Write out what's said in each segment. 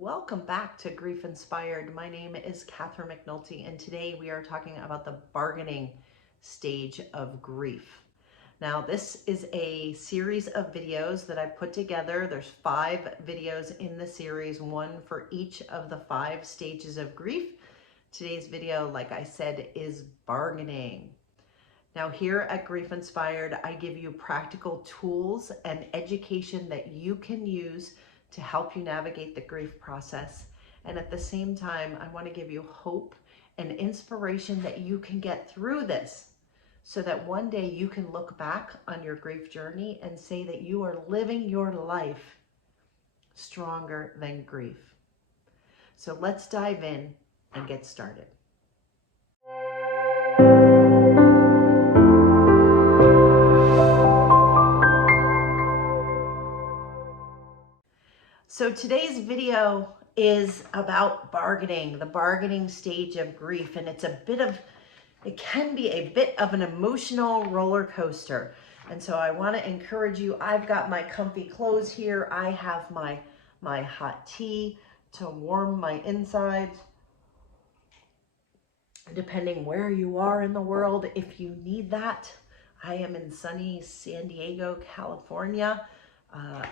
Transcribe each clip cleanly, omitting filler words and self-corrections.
Welcome back to Grief Inspired. My name is Catherine McNulty, and today we are talking about the bargaining stage of grief. Now, this is a series of videos that I've put together. There's 5 videos in the series, one for each of the 5 stages of grief. Today's video, like I said, is bargaining. Now, here at Grief Inspired, I give you practical tools and education that you can use to help you navigate the grief process. And at the same time, I want to give you hope and inspiration that you can get through this so that one day you can look back on your grief journey and say that you are living your life stronger than grief. So let's dive in and get started. So today's video is about bargaining, the bargaining stage of grief, and it can be a bit of an emotional roller coaster. And so I want to encourage you. I've got my comfy clothes here. I have my hot tea to warm my insides. Depending where you are in the world, if you need that. I am in sunny San Diego, California.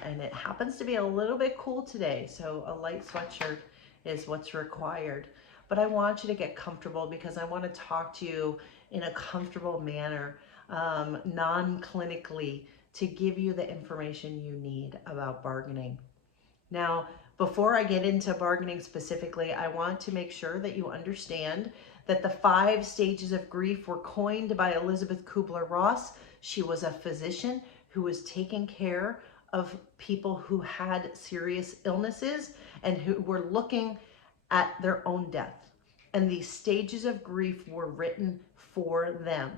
And it happens to be a little bit cool today, so a light sweatshirt is what's required. But I want you to get comfortable because I want to talk to you in a comfortable manner, non-clinically, to give you the information you need about bargaining. Now, before I get into bargaining specifically, I want to make sure that you understand that the 5 stages of grief were coined by Elizabeth Kubler-Ross. She was a physician who was taking care of people who had serious illnesses and who were looking at their own death. And these stages of grief were written for them.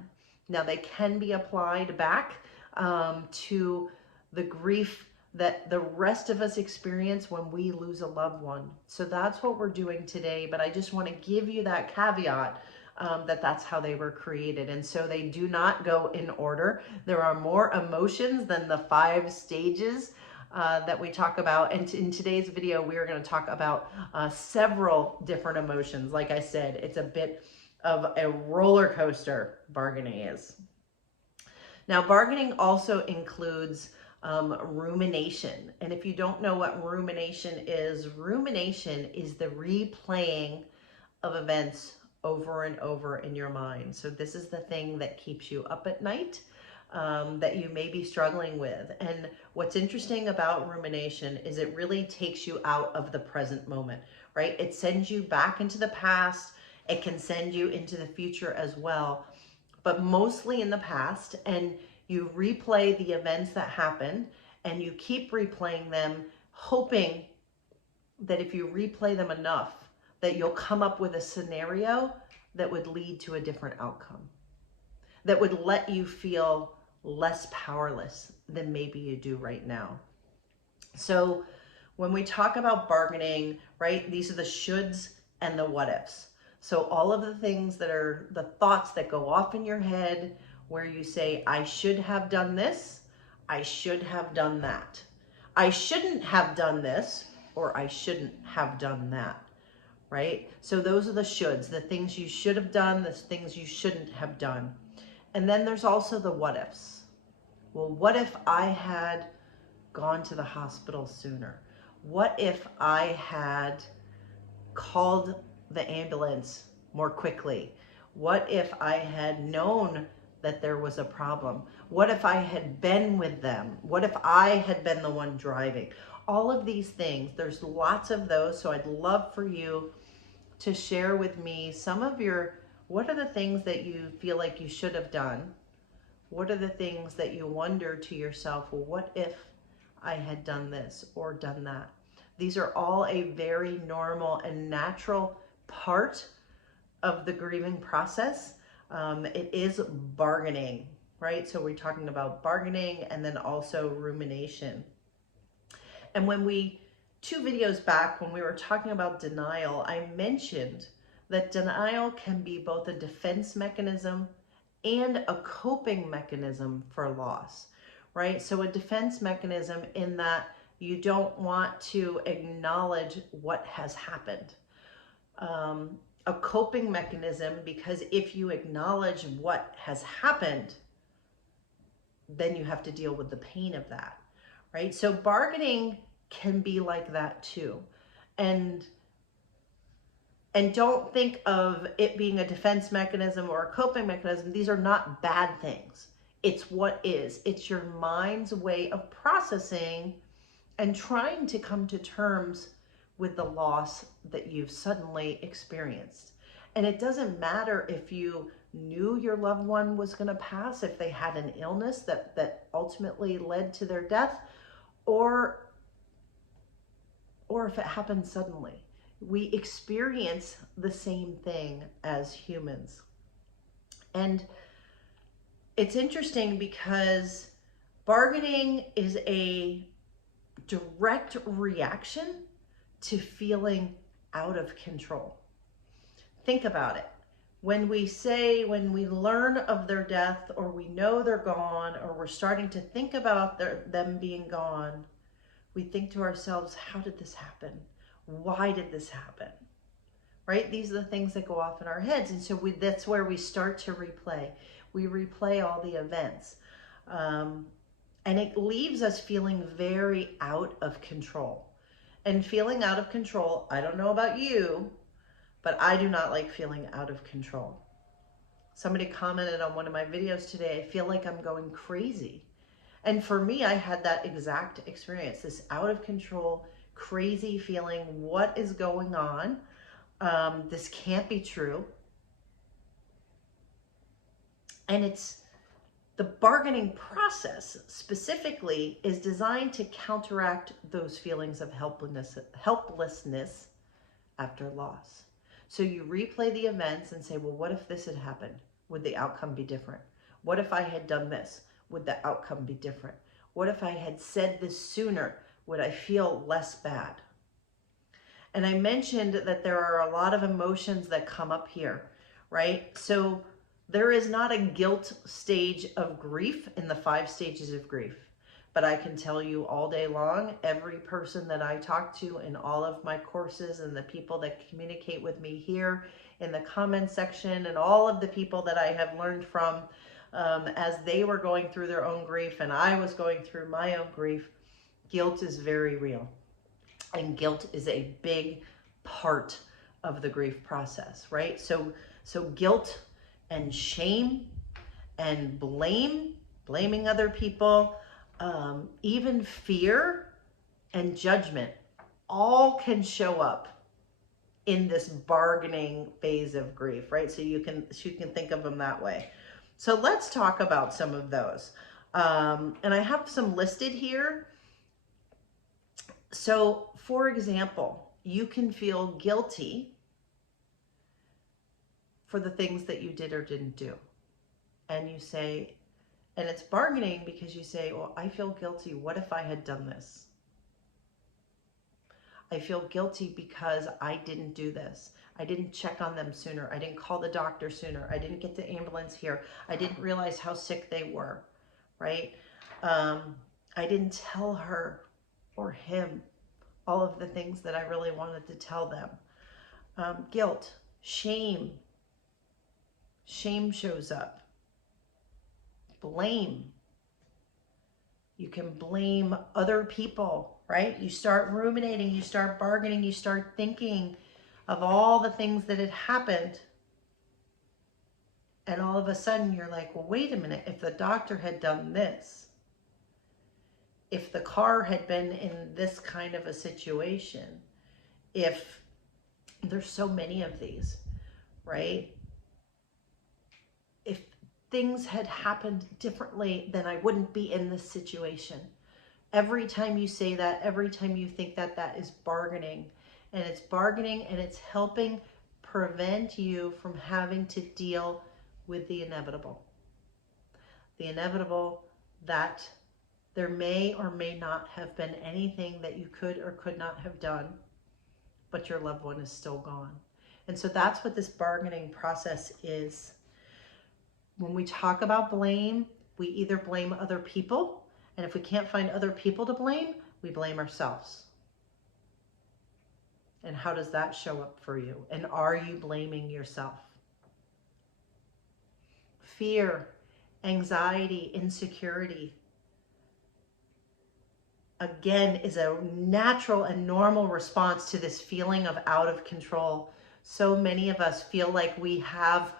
Now they can be applied back to the grief that the rest of us experience when we lose a loved one. So that's what we're doing today, but I just want to give you that caveat that that's how they were created. And so they do not go in order. There are more emotions than the 5 stages that we talk about. And in today's video, we are going to talk about several different emotions. Like I said, it's a bit of a roller coaster, bargaining is. Now, bargaining also includes rumination. And if you don't know what rumination is the replaying of events over and over in your mind. So this is the thing that keeps you up at night, that you may be struggling with. And what's interesting about rumination is it really takes you out of the present moment, right? It sends you back into the past. It can send you into the future as well, but mostly in the past. And you replay the events that happened and you keep replaying them, hoping that if you replay them enough, that you'll come up with a scenario that would lead to a different outcome, that would let you feel less powerless than maybe you do right now. So when we talk about bargaining, right, these are the shoulds and the what ifs. So all of the things that are the thoughts that go off in your head where you say, I should have done this, I should have done that. I shouldn't have done this, or I shouldn't have done that. Right? So those are the shoulds, the things you should have done, the things you shouldn't have done. And then there's also the what ifs. Well, what if I had gone to the hospital sooner? What if I had called the ambulance more quickly? What if I had known that there was a problem? What if I had been with them? What if I had been the one driving? All of these things, there's lots of those. So I'd love for you to share with me some of what are the things that you feel like you should have done? What are the things that you wonder to yourself, well, what if I had done this or done that? These are all a very normal and natural part of the grieving process. It is bargaining, right? So we're talking about bargaining and then also rumination. And when 2 videos back, when we were talking about denial, I mentioned that denial can be both a defense mechanism and a coping mechanism for loss, right? So a defense mechanism in that You don't want to acknowledge what has happened. A coping mechanism, because if you acknowledge what has happened, then you have to deal with the pain of that, right? So bargaining can be like that too. And don't think of it being a defense mechanism or a coping mechanism. These are not bad things. It's what is. It's your mind's way of processing and trying to come to terms with the loss that you've suddenly experienced. And it doesn't matter if you knew your loved one was going to pass, if they had an illness that ultimately led to their death, or if it happened suddenly. We experience the same thing as humans. And it's interesting because bargaining is a direct reaction to feeling out of control. Think about it. When we learn of their death, or we know they're gone, or we're starting to think about them being gone, we think to ourselves, how did this happen? Why did this happen? Right? These are the things that go off in our heads. And so that's where we start to replay. We replay all the events. And it leaves us feeling very out of control. And feeling out of control, I don't know about you, but I do not like feeling out of control. Somebody commented on one of my videos today, I feel like I'm going crazy. And for me, I had that exact experience, this out of control, crazy feeling. What is going on? This can't be true. And it's the bargaining process specifically is designed to counteract those feelings of helplessness after loss. So you replay the events and say, well, what if this had happened? Would the outcome be different? What if I had done this? Would the outcome be different? What if I had said this sooner? Would I feel less bad? And I mentioned that there are a lot of emotions that come up here, right? So there is not a guilt stage of grief in the 5 stages of grief. But I can tell you all day long, every person that I talk to in all of my courses, and the people that communicate with me here in the comment section, and all of the people that I have learned from as they were going through their own grief and I was going through my own grief, guilt is very real. And guilt is a big part of the grief process, right? So guilt and shame and blaming other people, even fear and judgment, all can show up in this bargaining phase of grief, right? So you can think of them that way. So let's talk about some of those. And I have some listed here. So for example, you can feel guilty for the things that you did or didn't do. And you say, and it's bargaining because you say, well, I feel guilty. What if I had done this? I feel guilty because I didn't do this. I didn't check on them sooner. I didn't call the doctor sooner. I didn't get the ambulance here. I didn't realize how sick they were, right? I didn't tell her or him all of the things that I really wanted to tell them. Guilt, shame. Shame shows up. Blame. You can blame other people, right? You start ruminating, you start bargaining, you start thinking of all the things that had happened. And all of a sudden you're like, well, wait a minute, if the doctor had done this, if the car had been in this kind of a situation, if there's so many of these, right? If things had happened differently, then I wouldn't be in this situation. Every time you say that, every time you think that, that is bargaining. And it's bargaining, and it's helping prevent you from having to deal with the inevitable. The inevitable that there may or may not have been anything that you could or could not have done, but your loved one is still gone. And so that's what this bargaining process is. When we talk about blame, we either blame other people, and if we can't find other people to blame, We blame ourselves. And how does that show up for you? And are you blaming yourself? Fear, anxiety, insecurity, again, is a natural and normal response to this feeling of out of control. So many of us feel like we have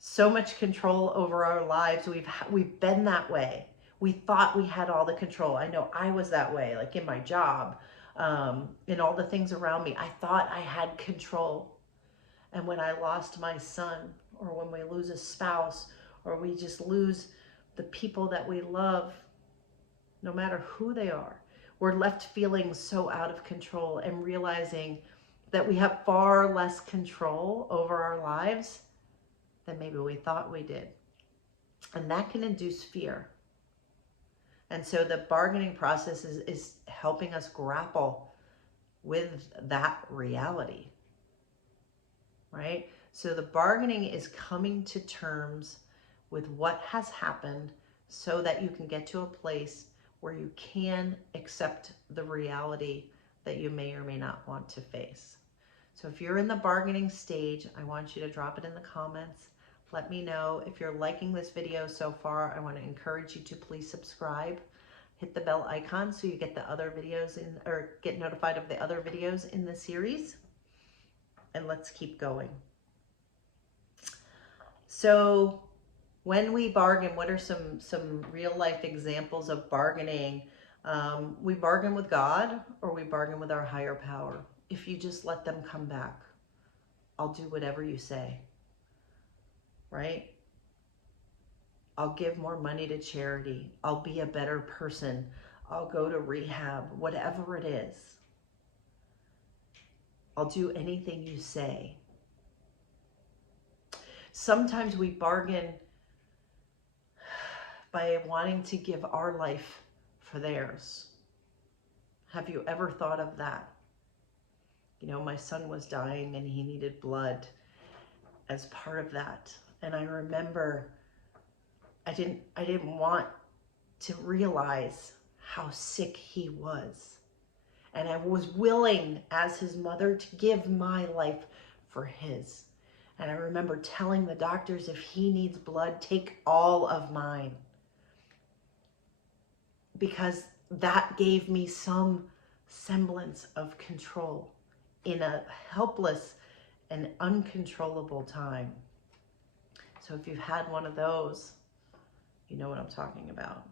so much control over our lives. We've been that way. We thought we had all the control. I know I was that way, like in my job, in all the things around me. I thought I had control. And when I lost my son, or when we lose a spouse, or we just lose the people that we love, no matter who they are, we're left feeling so out of control and realizing that we have far less control over our lives than maybe we thought we did. And that can induce fear. And so the bargaining process is helping us grapple with that reality, right? So the bargaining is coming to terms with what has happened so that you can get to a place where you can accept the reality that you may or may not want to face. So if you're in the bargaining stage, I want you to drop it in the comments. Let me know. If you're liking this video so far, I want to encourage you to please subscribe. Hit the bell icon so you get the other videos or get notified of the other videos in the series. And let's keep going. So when we bargain, what are some real life examples of bargaining? We bargain with God, or we bargain with our higher power. If you just let them come back, I'll do whatever you say, right? I'll give more money to charity. I'll be a better person. I'll go to rehab, whatever it is. I'll do anything you say. Sometimes we bargain by wanting to give our life for theirs. Have you ever thought of that? You know, my son was dying and he needed blood as part of that. And I remember I didn't want to realize how sick he was. And I was willing as his mother to give my life for his. And I remember telling the doctors, if he needs blood, take all of mine. Because that gave me some semblance of control in a helpless and uncontrollable time. So if you've had one of those, you know what I'm talking about.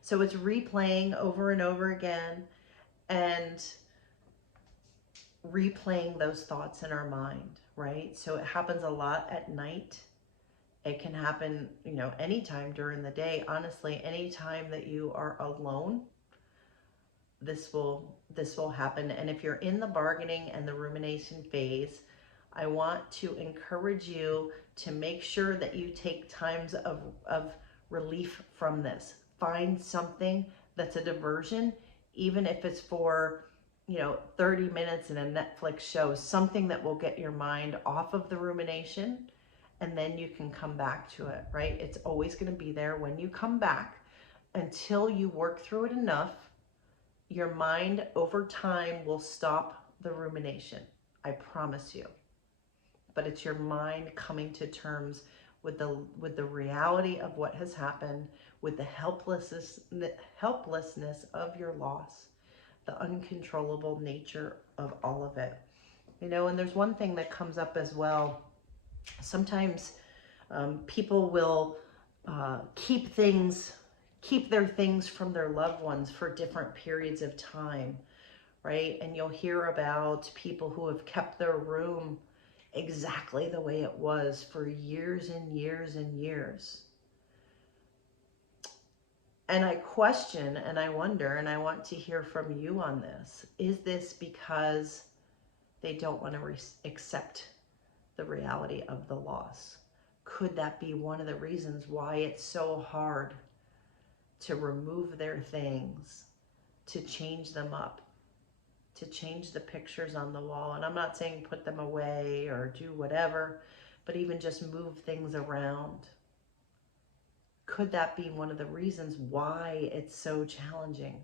So it's replaying over and over again and replaying those thoughts in our mind, right? So it happens a lot at night. It can happen, you know, anytime during the day. Honestly, anytime that you are alone, this will happen. And if you're in the bargaining and the rumination phase, I want to encourage you to make sure that you take times of relief from this. Find something that's a diversion, even if it's for, you know, 30 minutes in a Netflix show, something that will get your mind off of the rumination, and then you can come back to it, right? It's always going to be there when you come back. Until you work through it enough, your mind over time will stop the rumination. I promise you. But it's your mind coming to terms with the reality of what has happened, with the helplessness of your loss, the uncontrollable nature of all of it. You know, and there's one thing that comes up as well. Sometimes people will keep their things from their loved ones for different periods of time, right? And you'll hear about people who have kept their room exactly the way it was for years and years and years. And I question and I wonder, and I want to hear from you on this. Is this because they don't want to accept the reality of the loss? Could that be one of the reasons why it's so hard to remove their things, to change them up, to change the pictures on the wall? And I'm not saying put them away or do whatever, but even just move things around. Could that be one of the reasons why it's so challenging?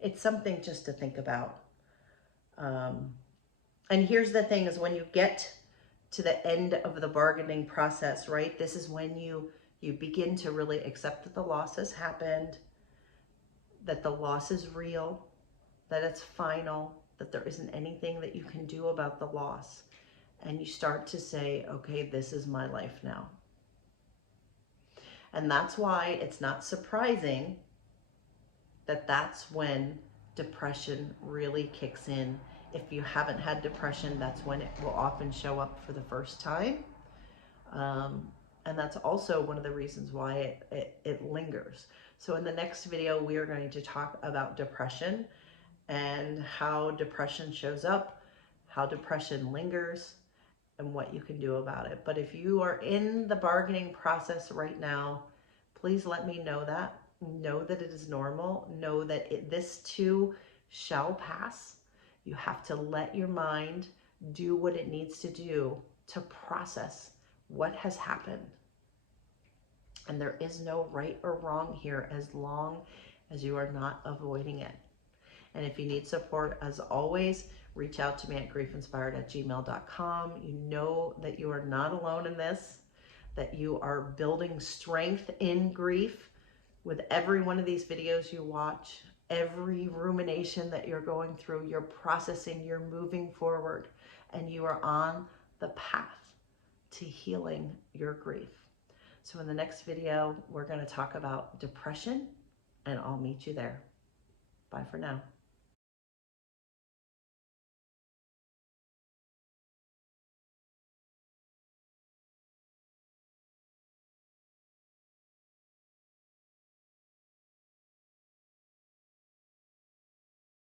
It's something just to think about. And here's the thing is when you get to the end of the bargaining process, right? This is when you begin to really accept that the loss has happened, that the loss is real, that it's final, that there isn't anything that you can do about the loss. And you start to say, okay, this is my life now. And that's why it's not surprising that that's when depression really kicks in. If you haven't had depression, that's when it will often show up for the first time. And that's also one of the reasons why it lingers. So in the next video, we are going to talk about depression and how depression shows up, how depression lingers, and what you can do about it. But if you are in the bargaining process right now, please let me know that. Know that it is normal. Know that this too shall pass. You have to let your mind do what it needs to do to process what has happened. And there is no right or wrong here as long as you are not avoiding it. And if you need support, as always, reach out to me at GriefInspired@gmail.com. You know that you are not alone in this, that you are building strength in grief with every one of these videos you watch, every rumination that you're going through, you're processing, you're moving forward, and you are on the path to healing your grief. So in the next video, we're going to talk about depression, and I'll meet you there. Bye for now.